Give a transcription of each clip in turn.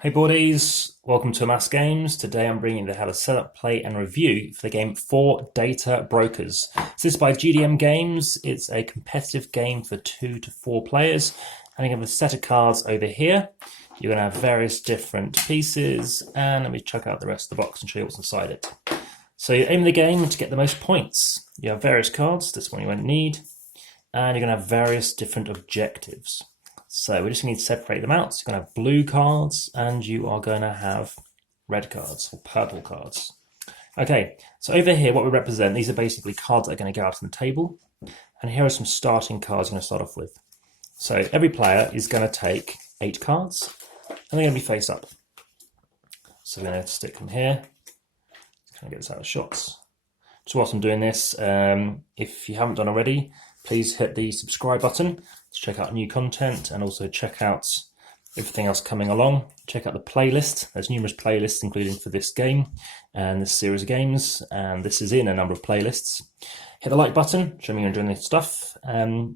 Hey buddies, welcome to AmassGames. Today I'm bringing you how to set up, play and review for the game 4 Data Brokers. This is by GDM Games. It's a competitive game for 2 to 4 players. And you have a set of cards over here. You're going to have various different pieces, and let me check out the rest of the box and show you what's inside it. So you aim the game to get the most points. You have various cards, this one you won't need, and you're going to have various different objectives. So we just need to separate them out. So you're going to have blue cards and you are going to have red cards or purple cards. Okay, so over here what we represent, these are basically cards that are going to go out on the table. And here are some starting cards I'm going to start off with. So every player is going to take 8 cards and they're going to be face up. So we're going to stick them here. Kind of get this out of shots. So whilst I'm doing this, if you haven't done already, please hit the subscribe button to check out new content and also check out everything else coming along. Check out the playlist. There's numerous playlists including for this game and this series of games, and this is in a number of playlists. Hit the like button, show me you're enjoying this stuff.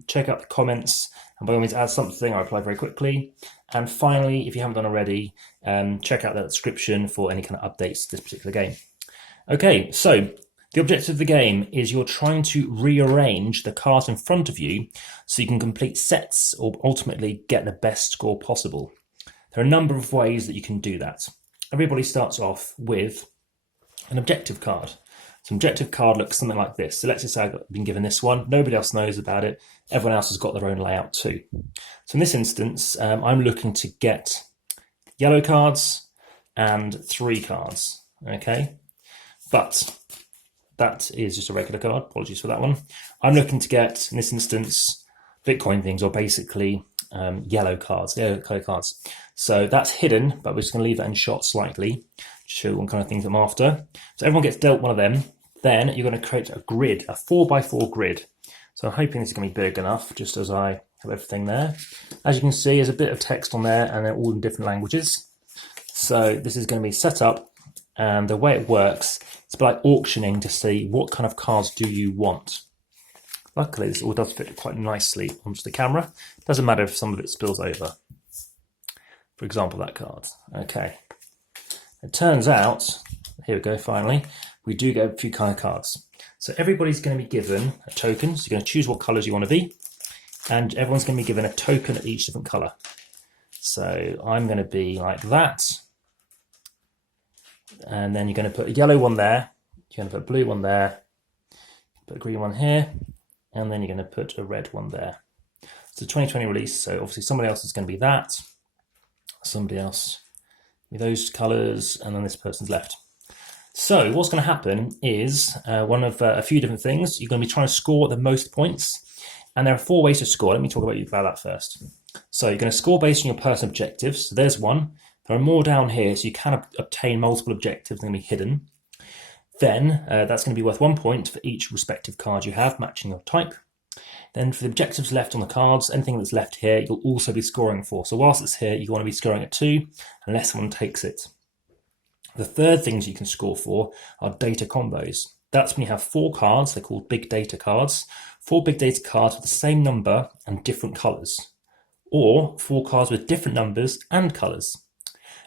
Check out the comments and by all means add something, I reply very quickly. And finally, if you haven't done already, check out the description for any kind of updates to this particular game. Okay, so the objective of the game is you're trying to rearrange the cards in front of you so you can complete sets or ultimately get the best score possible. There are a number of ways that you can do that. Everybody starts off with an objective card. So an objective card looks something like this. So let's just say I've been given this one. Nobody else knows about it. Everyone else has got their own layout too. So in this instance, I'm looking to get yellow cards and 3 cards. Okay, but that is just a regular card. Apologies for that one. I'm looking to get, in this instance, Bitcoin things, or basically yellow cards, yellow colour cards. So that's hidden, but we're just going to leave that in shot slightly to show what kind of things I'm after. So everyone gets dealt one of them. Then you're going to create a grid, a 4x4 grid. So I'm hoping this is going to be big enough, just as I have everything there. As you can see, there's a bit of text on there, and they're all in different languages. So this is going to be set up, and the way it works, it's like auctioning to see what kind of cards do you want. Luckily, this all does fit quite nicely onto the camera. Doesn't matter if some of it spills over. For example, that card. Okay. It turns out, here we go, finally, we do get a few kind of cards. So everybody's going to be given a token. So you're going to choose what colours you want to be. And everyone's going to be given a token of each different colour. So I'm going to be like that. And then you're going to put a yellow one there, you're going to put a blue one there, put a green one here, and then you're going to put a red one there. It's a 2020 release, so obviously somebody else is going to be that, somebody else with those colours, and then this person's left. So what's going to happen is one of a few different things. You're going to be trying to score the most points, and there are 4 ways to score. Let me talk about that first. So you're going to score based on your personal objectives. So there's one. There are more down here, so you can obtain multiple objectives. They're going to be hidden. Then that's going to be worth 1 point for each respective card you have, matching your type. Then for the objectives left on the cards, anything that's left here, you'll also be scoring for. So whilst it's here, you want to be scoring it too, unless someone takes it. The third things you can score for are data combos. That's when you have 4 cards, they're called big data cards. 4 big data cards with the same number and different colours. Or 4 cards with different numbers and colours.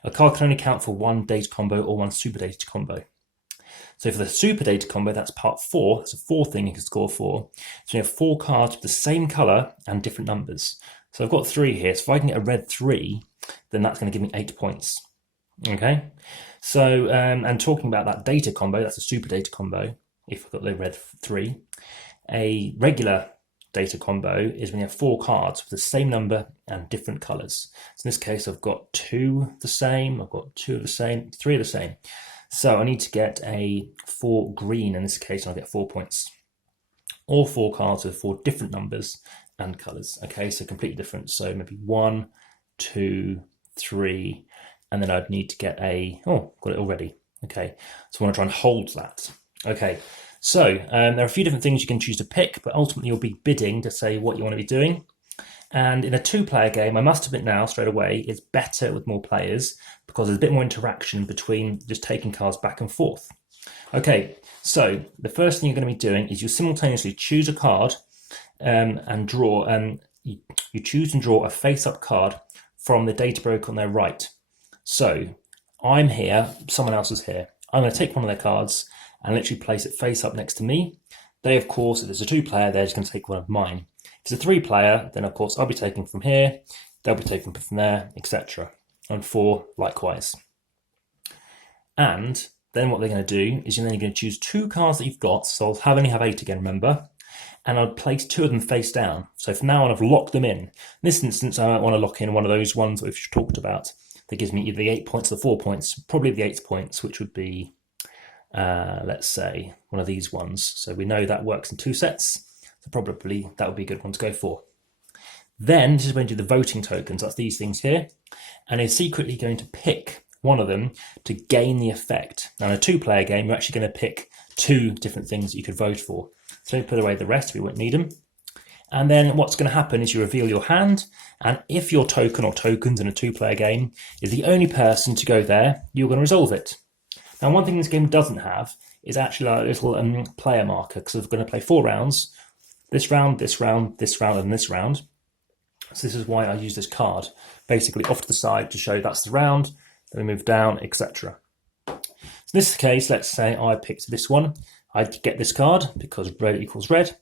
A card can only count for 1 data combo or 1 super data combo. So for the super data combo, that's part 4. That's a 4th thing you can score for. So you have 4 cards with the same colour and different numbers. So I've got 3 here. So if I can get a red 3, then that's going to give me 8 points. Okay. So, and talking about that data combo, that's a super data combo. If I've got the red 3, a regular data combo is when you have 4 cards with the same number and different colours. So in this case, I've got 2 the same, I've got 2 of the same, 3 of the same. So I need to get a 4 green in this case, and I'll get 4 points. All 4 cards with 4 different numbers and colours. Okay, so completely different. So maybe 1, 2, 3, and then I'd need to get a, oh, got it already. Okay, so I want to try and hold that. Okay. So there are a few different things you can choose to pick, but ultimately you'll be bidding to say what you want to be doing. And in a 2-player game, I must admit now straight away, it's better with more players because there's a bit more interaction between just taking cards back and forth. Okay, so the first thing you're going to be doing is you simultaneously choose a card and draw. You choose and draw a face-up card from the data broker on their right. So I'm here, someone else is here. I'm going to take one of their cards and literally place it face up next to me. They, of course, if there's a 2-player, they're just going to take one of mine. If it's a 3-player, then of course I'll be taking from here, they'll be taking from there, etc. And 4 likewise. And then what they're going to do is you're then going to choose 2 cards that you've got. So I'll only have 8 again, remember? And I'll place 2 of them face down. So from now on, I've locked them in. In this instance, I might want to lock in one of those ones that we've talked about. That gives me either the 8 points or the 4 points. Probably the 8 points, which would be, let's say, one of these ones. So we know that works in 2 sets. So probably that would be a good one to go for. Then this is when you do the voting tokens. That's these things here. And it's secretly going to pick one of them to gain the effect. Now in a 2-player game, you're actually going to pick 2 different things that you could vote for. So put away the rest, we won't need them. And then what's going to happen is you reveal your hand, and if your token or tokens in a 2-player game is the only person to go there, you're going to resolve it. Now one thing this game doesn't have is actually a little player marker, because we're going to play 4 rounds. This round, this round, this round, and this round. So this is why I use this card, basically off to the side to show that's the round, then we move down, etc. So in this case, let's say I picked this one. I'd get this card because red equals red.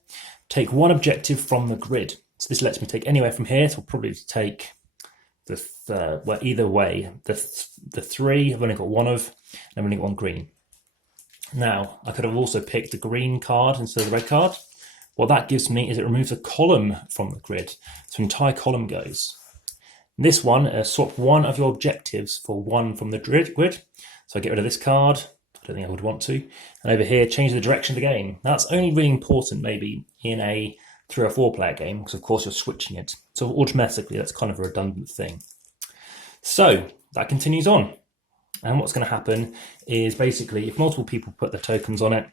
Take 1 objective from the grid. So this lets me take anywhere from here. So I'll probably take the well, either way, the 3 I've only got 1 of, and I've only got 1 green. Now I could have also picked the green card instead of the red card. What that gives me is it removes a column from the grid, so an entire column goes. This one, swap 1 of your objectives for 1 from the grid. So I get rid of this card. I don't think I would want to. And over here, change the direction of the game. That's only really important maybe in a 3 or 4-player game, because of course you're switching it. So automatically, that's kind of a redundant thing. So that continues on. And what's going to happen is basically if multiple people put their tokens on it,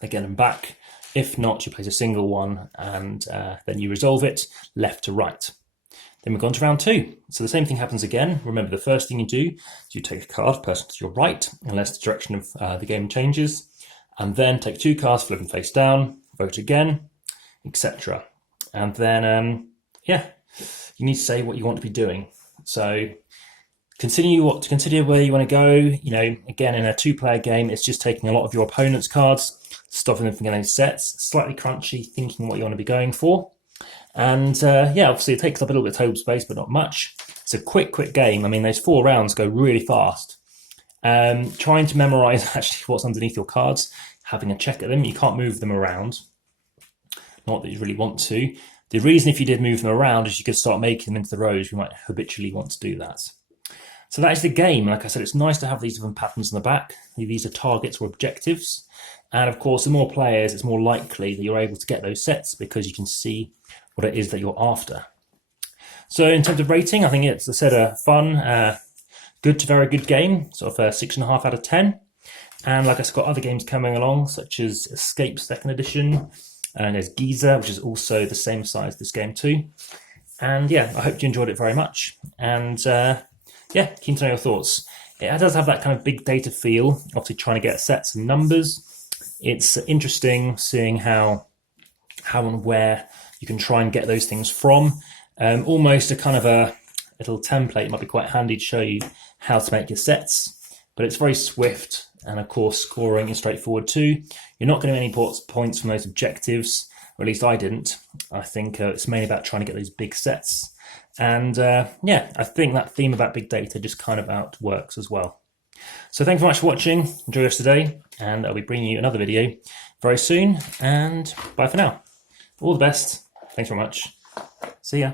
they get them back. If not, you place a single one and then you resolve it left to right. Then we've gone to round 2. So the same thing happens again. Remember, the first thing you do is you take a card, person to your right, unless the direction of the game changes, and then take 2 cards, flip them face down, vote again, etc. And then, yeah, you need to say what you want to be doing. So consider where you want to go. You know, again, in a 2-player game, it's just taking a lot of your opponent's cards, stopping them from getting sets, slightly crunchy, thinking what you want to be going for. And yeah, obviously it takes up a little bit of table space, but not much. It's a quick game. I mean, those 4 rounds go really fast. Trying to memorize actually what's underneath your cards, having a check at them. You can't move them around. Not that you really want to. The reason if you did move them around is you could start making them into the rows. You might habitually want to do that. So that is the game. Like I said, it's nice to have these different patterns in the back. These are targets or objectives. And of course, the more players, it's more likely that you're able to get those sets because you can see what it is that you're after. So in terms of rating, I think it's, as I said, a fun, good to very good game, sort of a 6.5 out of 10. And like I said, got other games coming along, such as Escape 2nd Edition, and there's Giza, which is also the same size as this game too. And yeah, I hope you enjoyed it very much. And yeah, keen to know your thoughts. It does have that kind of big data feel, obviously trying to get sets and numbers. It's interesting seeing how and where you can try and get those things from. Almost a kind of a little template might be quite handy to show you how to make your sets, but it's very swift, and of course scoring is straightforward too. You're not going to get any points from those objectives, or at least I didn't. I think it's mainly about trying to get those big sets. And yeah, I think that theme about big data just kind of out works as well. So thanks very much for watching. Enjoy the rest of the day, and I'll be bringing you another video very soon. And bye for now. All the best. Thanks very much. See ya.